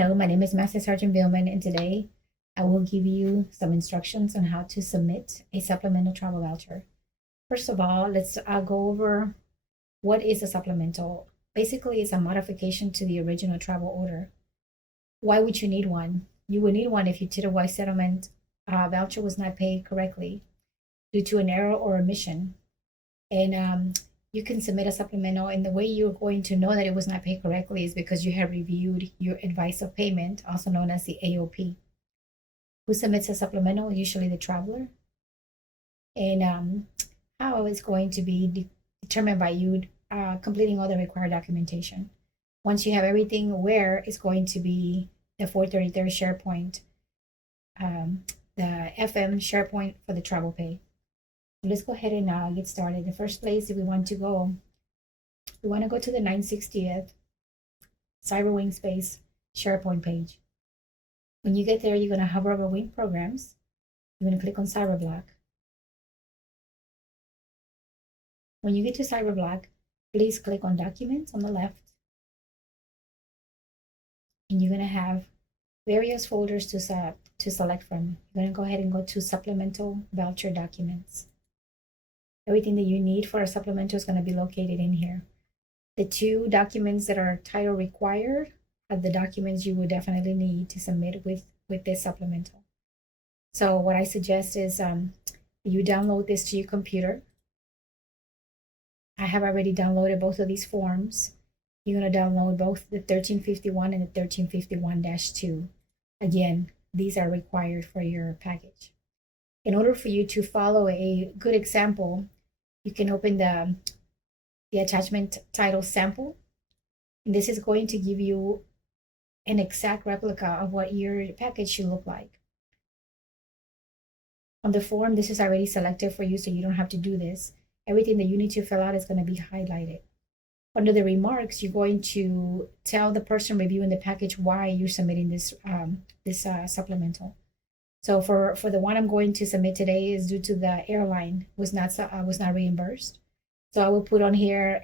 Hello, my name is Master Sergeant Vielman, and today I will give you some instructions on how to submit a supplemental travel voucher. First of all, let's go over what is a supplemental. Basically, it's a modification to the original travel order. Why would you need one? You would need one if your Title-wide settlement voucher was not paid correctly due to an error or omission. And you can submit a supplemental, and the way you're going to know that it was not paid correctly is because you have reviewed your advice of payment, also known as the AOP. Who submits a supplemental? Usually the traveler. And how it's going to be determined by you completing all the required documentation. Once you have everything, where it's going to be the 433 SharePoint, the FM SharePoint for the travel pay. Let's go ahead and get started. The first place, if we want to go to the 960th Cyber Wing Space SharePoint page. When you get there, you're going to hover over Wing Programs. You're going to click on Cyberblock. When you get to Cyberblock, please click on Documents on the left. And you're going to have various folders to select from. You're going to go ahead and go to Supplemental Voucher Documents. Everything that you need for a supplemental is going to be located in here. The two documents that are title required are the documents you would definitely need to submit with this supplemental. So what I suggest is you download this to your computer. I have already downloaded both of these forms. You're going to download both the 1351 and the 1351-2. Again, these are required for your package. In order for you to follow a good example, you can open the attachment title sample. And this is going to give you an exact replica of what your package should look like. On the form, this is already selected for you, so you don't have to do this. Everything that you need to fill out is going to be highlighted. Under the remarks, you're going to tell the person reviewing the package why you're submitting this supplemental. So for the one I'm going to submit today is due to the airline was not reimbursed. So I will put on here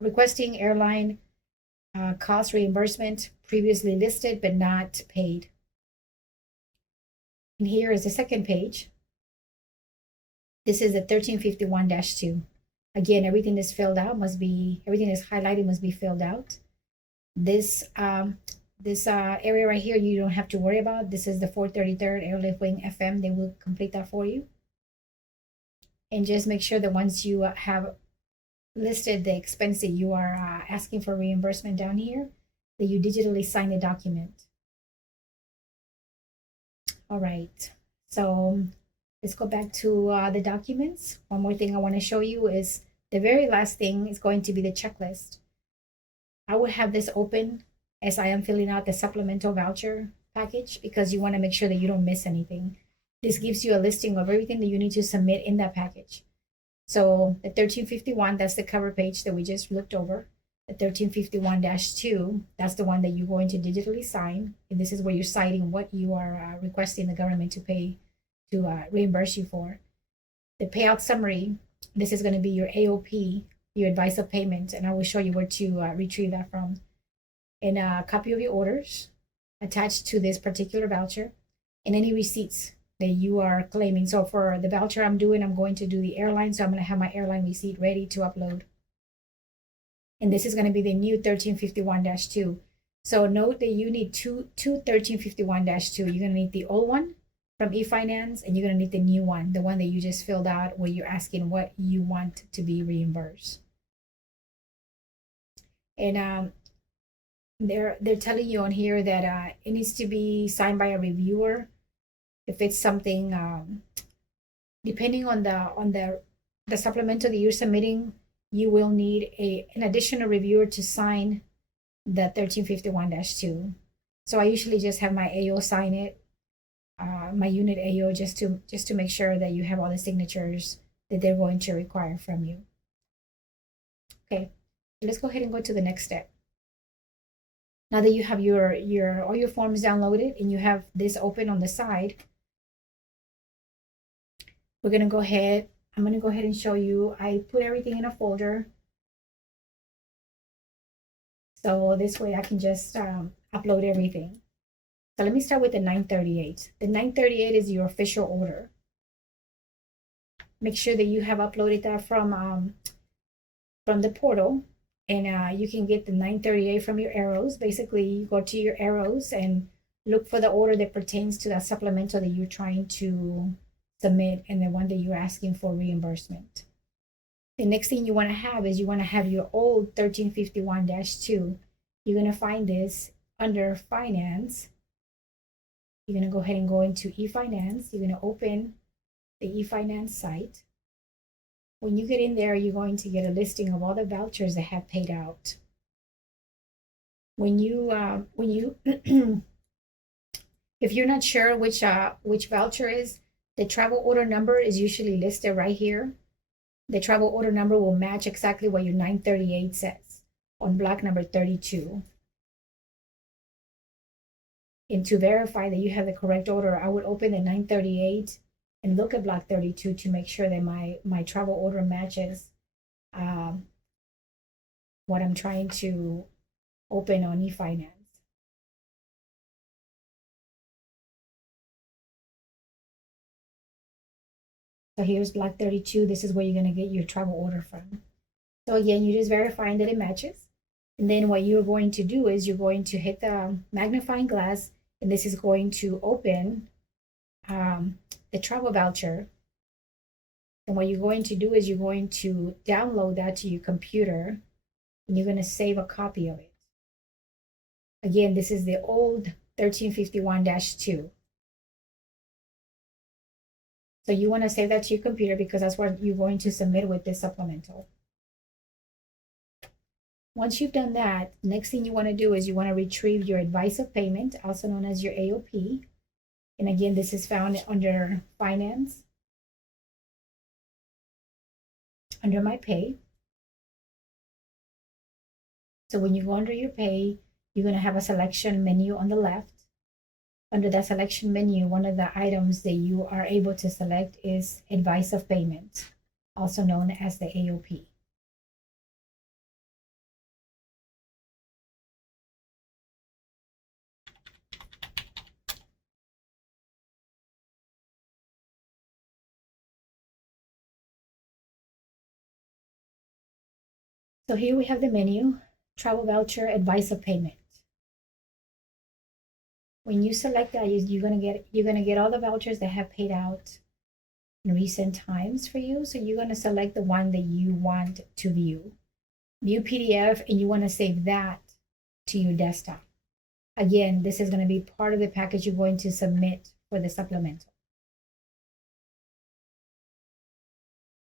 requesting airline cost reimbursement previously listed but not paid. And here is the second page. This is the 1351-2. Again, everything is highlighted must be filled out. This area right here, you don't have to worry about. This is the 433rd Airlift Wing FM. They will complete that for you. And just make sure that once you have listed the expense that you are asking for reimbursement down here, that you digitally sign the document. All right, so let's go back to the documents. One more thing I want to show you is the very last thing is going to be the checklist. I would have this open as I am filling out the supplemental voucher package because you want to make sure that you don't miss anything. This gives you a listing of everything that you need to submit in that package. So the 1351, that's the cover page that we just looked over. The 1351-2, that's the one that you're going to digitally sign. And this is where you're citing what you are requesting the government to pay to reimburse you for. The payout summary, this is going to be your AOP, your advice of payment, and I will show you where to retrieve that from. And a copy of your orders attached to this particular voucher and any receipts that you are claiming. So for the voucher I'm going to do the airline. So I'm going to have my airline receipt ready to upload. And this is going to be the new 1351-2. So note that you need two 1351-2. You're going to need the old one from eFinance, and you're going to need the new one, the one that you just filled out where you're asking what you want to be reimbursed. And they're telling you on here that it needs to be signed by a reviewer. If it's something depending on the supplemental that you're submitting, you will need an additional reviewer to sign the 1351-2. So I usually just have my AO sign it, my unit AO, just to make sure that you have all the signatures that they're going to require from you. Okay, let's go ahead and go to the next step. Now that you have all your forms downloaded and you have this open on the side, I'm going to go ahead and show you. I put everything in a folder. So this way I can just upload everything. So let me start with the 938. The 938 is your official order. Make sure that you have uploaded that from the portal, and you can get the 938 from your arrows. Basically, you go to your arrows and look for the order that pertains to that supplemental that you're trying to submit and the one that you're asking for reimbursement. The next thing you want to have is you want to have your old 1351-2. You're going to find this under finance. You're going to go ahead and go into eFinance. You're going to open the eFinance site. When you get in there, you're going to get a listing of all the vouchers that have paid out. When you if you're not sure which voucher is, the travel order number is usually listed right here. The travel order number will match exactly what your 938 says on block number 32. And to verify that you have the correct order, I would open the 938 and look at block 32 to make sure that my travel order matches what I'm trying to open on eFinance. So here's block 32. This is where you're going to get your travel order from. So again, you're just verifying that it matches. And then what you're going to do is you're going to hit the magnifying glass, and this is going to open the travel voucher. And what you're going to do is you're going to download that to your computer, and you're going to save a copy of it. Again, this is the old 1351-2. So you want to save that to your computer because that's what you're going to submit with this supplemental. Once you've done that, next thing you want to do is you want to retrieve your advice of payment, also known as your AOP. And again, this is found under finance, under my pay. So when you go under your pay, you're going to have a selection menu on the left. Under that selection menu, one of the items that you are able to select is advice of payment, also known as the AOP. So here we have the menu, travel voucher, advice of payment. When you select that, you're gonna get all the vouchers that have paid out in recent times for you. So you're gonna select the one that you want to view PDF, and you want to save that to your desktop. Again, this is going to be part of the package you're going to submit for the supplemental.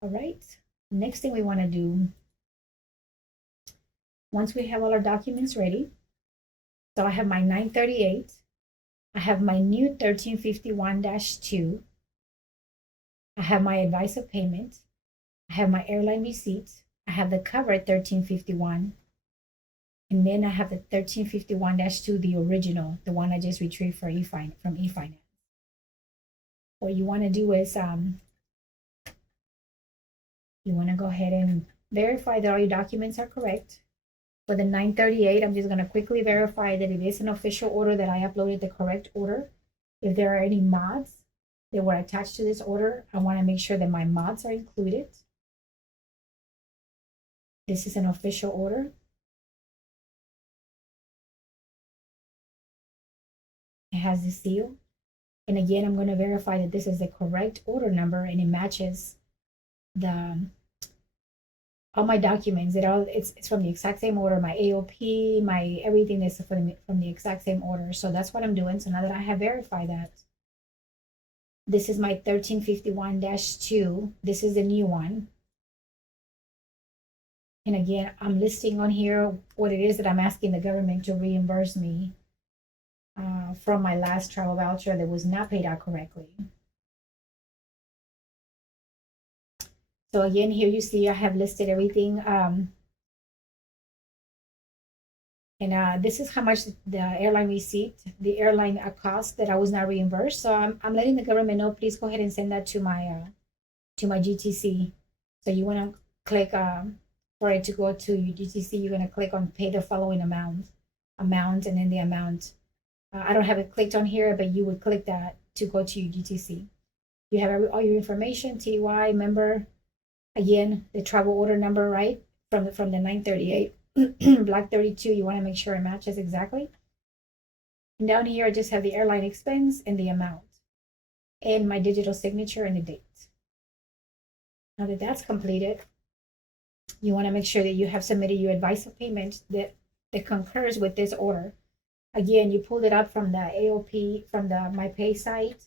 All right, next thing we want to do, once we have all our documents ready, so I have my 938, I have my new 1351-2, I have my advice of payment, I have my airline receipt, I have the cover at 1351, and then I have the 1351-2, the original, the one I just retrieved from eFinance. What you want to do is you want to go ahead and verify that all your documents are correct. For the 938, I'm just going to quickly verify that it is an official order, that I uploaded the correct order. If there are any mods that were attached to this order, I want to make sure that my mods are included. This is an official order. It has the seal. And again, I'm going to verify that this is the correct order number and it matches all my documents. It's from the exact same order. My AOP, my everything is from the exact same order. So that's what I'm doing. So now that I have verified that, this is my 1351-2. This is the new one. And again, I'm listing on here what it is that I'm asking the government to reimburse me from my last travel voucher that was not paid out correctly. So again, here you see I have listed everything. This is how much the airline receipt, the airline cost that I was not reimbursed. So I'm letting the government know, please go ahead and send that to my GTC. So you want to click for it to go to UGTC, you're going to click on pay the following amount, and then the amount. I don't have it clicked on here, but you would click that to go to UGTC. You have all your information, TY, member, again, the travel order number, right? From the 938, Black 32, you want to make sure it matches exactly. And down here, I just have the airline expense and the amount, and my digital signature and the date. Now that that's completed, you want to make sure that you have submitted your advice of payment that concurs with this order. Again, you pulled it up from the AOP, from the MyPay site,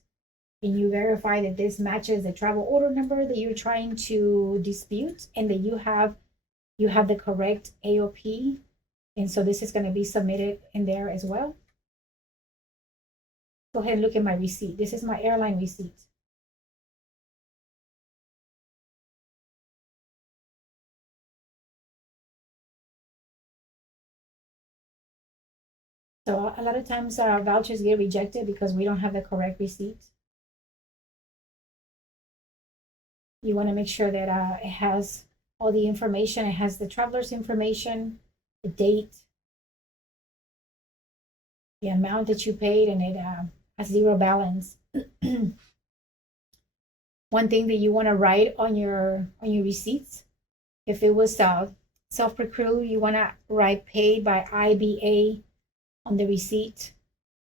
and you verify that this matches the travel order number that you're trying to dispute, and that you have the correct AOP. And so this is going to be submitted in there as well. Go ahead and look at my receipt. This is my airline receipt. So a lot of times vouchers get rejected because we don't have the correct receipt. You want to make sure that it has all the information. It has the traveler's information, the date, the amount that you paid, and it has zero balance. One thing that you want to write on your receipts, if it was self-procure, you want to write paid by IBA on the receipt.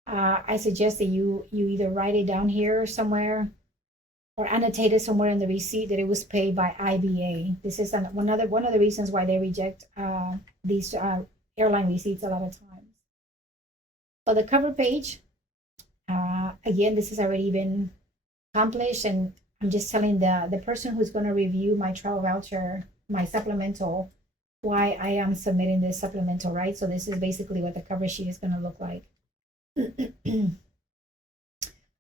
I suggest that you either write it down here somewhere or annotate it somewhere in the receipt that it was paid by IBA. This is one of the reasons why they reject these airline receipts a lot of times. So the cover page, again, this has already been accomplished, and I'm just telling the person who's going to review my travel voucher, my supplemental, why I am submitting this supplemental, right? So this is basically what the cover sheet is going to look like.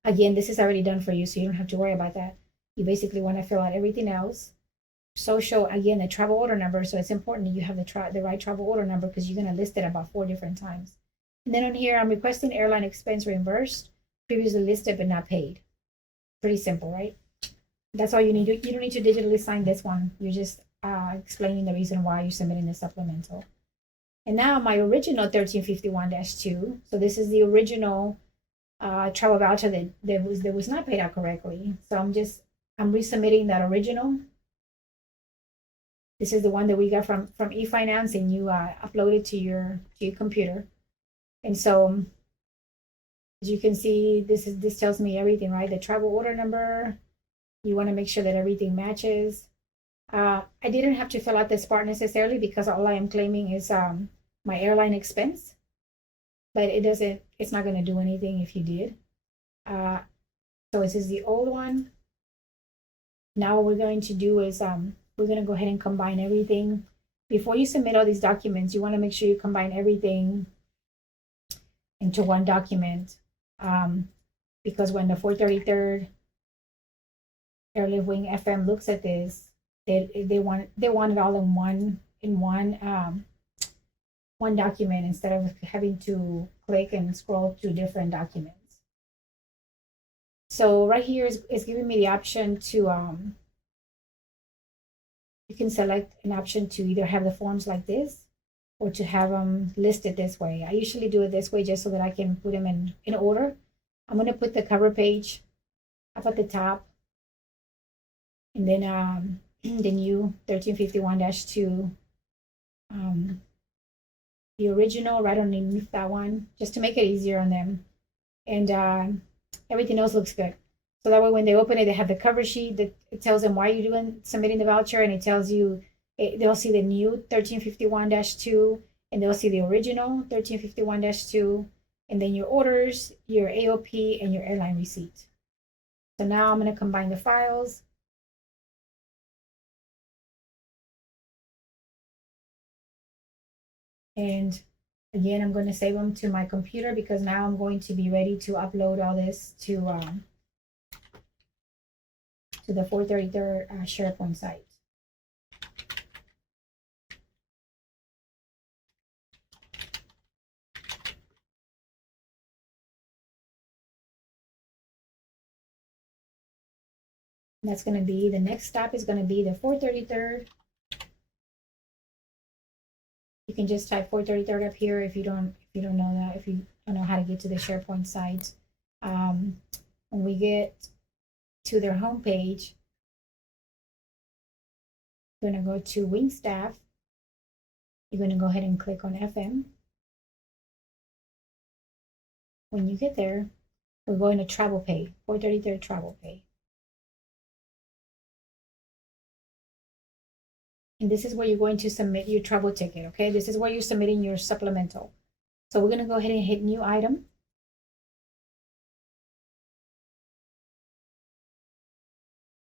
Again, this is already done for you, so you don't have to worry about that. You basically want to fill out everything else. Social, again, the travel order number. So it's important that you have the right travel order number, because you're going to list it about 4 different times. And then on here, I'm requesting airline expense reimbursed, previously listed but not paid. Pretty simple, right? That's all you need. You don't need to digitally sign this one. You're just explaining the reason why you're submitting the supplemental. And now my original 1351-2. So this is the original travel voucher that was not paid out correctly. So I'm resubmitting that original. This is the one that we got from eFinance, and you upload it to your computer. And so as you can see, this tells me everything, right? The travel order number. You want to make sure that everything matches. I didn't have to fill out this part necessarily, because all I am claiming is my airline expense, but it's not going to do anything if you did. So this is the old one. Now what we're going to do is we're going to go ahead and combine everything. Before you submit all these documents, you want to make sure you combine everything into one document, because when the 433rd Airlift Wing FM looks at this, they want it all in one document, instead of having to click and scroll to different documents. So right here is giving me the option to you can select an option to either have the forms like this, or to have them listed this way. I usually do it this way just so that I can put them in order. I'm going to put the cover page up at the top, and then the new 1351-2, the original right underneath that one, just to make it easier on them. And everything else looks good. So that way when they open it, they have the cover sheet that it tells them why you're submitting the voucher, and it tells you, they'll see the new 1351-2, and they'll see the original 1351-2, and then your orders, your AOP, and your airline receipt. So now I'm going to combine the files. And again, I'm going to save them to my computer, because now I'm going to be ready to upload all this to the 433rd SharePoint site. And that's going to be, the next step is going to be the 433rd You can just type 433 up here if you don't know that, if you don't know how to get to the SharePoint site. When we get to their homepage, you're going to go to Wing Staff. You're going to go ahead and click on FM. When you get there, we're going to Travel Pay, 433 Travel Pay. And this is where you're going to submit your travel ticket, okay? This is where you're submitting your supplemental. So we're going to go ahead and hit New Item.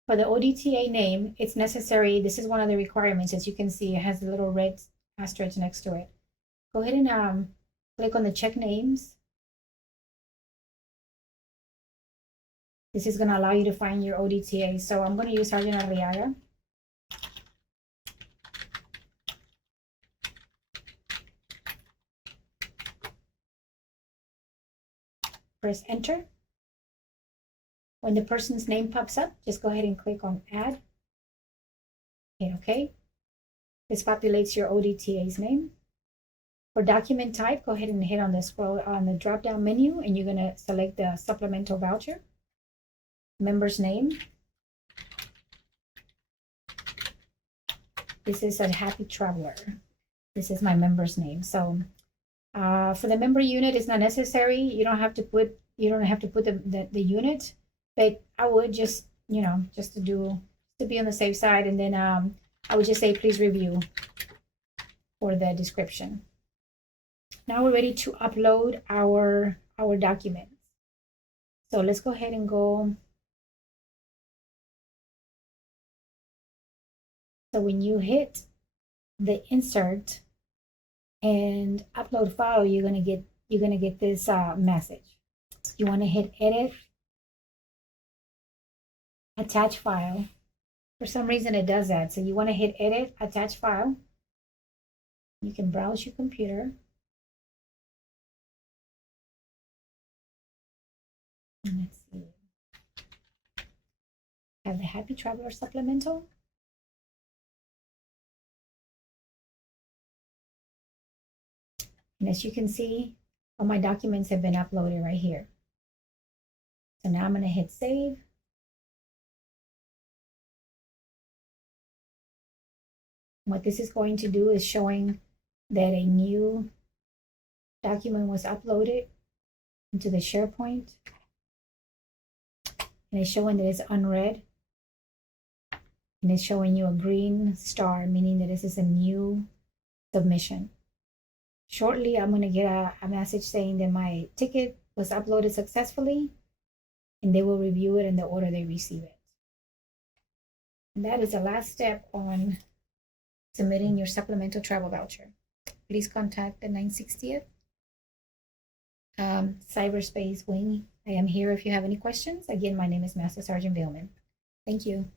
For the ODTA name, it's necessary. This is one of the requirements. As you can see, it has a little red asterisk next to it. Go ahead and click on the check names. This is going to allow you to find your ODTA. So I'm going to use Sergeant Arriaga. Press enter. When the person's name pops up, just go ahead and click on add. Hit OK. This populates your ODTA's name. For document type, go ahead and hit on the scroll on the drop down menu, and you're going to select the supplemental voucher. Member's name. This is a happy traveler. This is my member's name. So for the member unit, it's not necessary. You don't have to put the unit, but I would just, just to be on the safe side. And then I would just say, please review for the description. Now we're ready to upload our documents. So let's go ahead and go. So when you hit the insert and upload file, you're gonna get this message. You want to hit edit, attach file. For some reason it does that. So you want to hit edit, attach file. You can browse your computer. And let's see. Have the Happy Traveler Supplemental. And as you can see, all my documents have been uploaded right here. So now I'm going to hit save. What this is going to do is showing that a new document was uploaded into the SharePoint. And it's showing that it's unread. And it's showing you a green star, meaning that this is a new submission. Shortly, I'm going to get a message saying that my ticket was uploaded successfully, and they will review it in the order they receive it. And that is the last step on submitting your supplemental travel voucher. Please contact the 960th Cyberspace Wing. I am here if you have any questions. Again, my name is Master Sergeant Vielman. Thank you.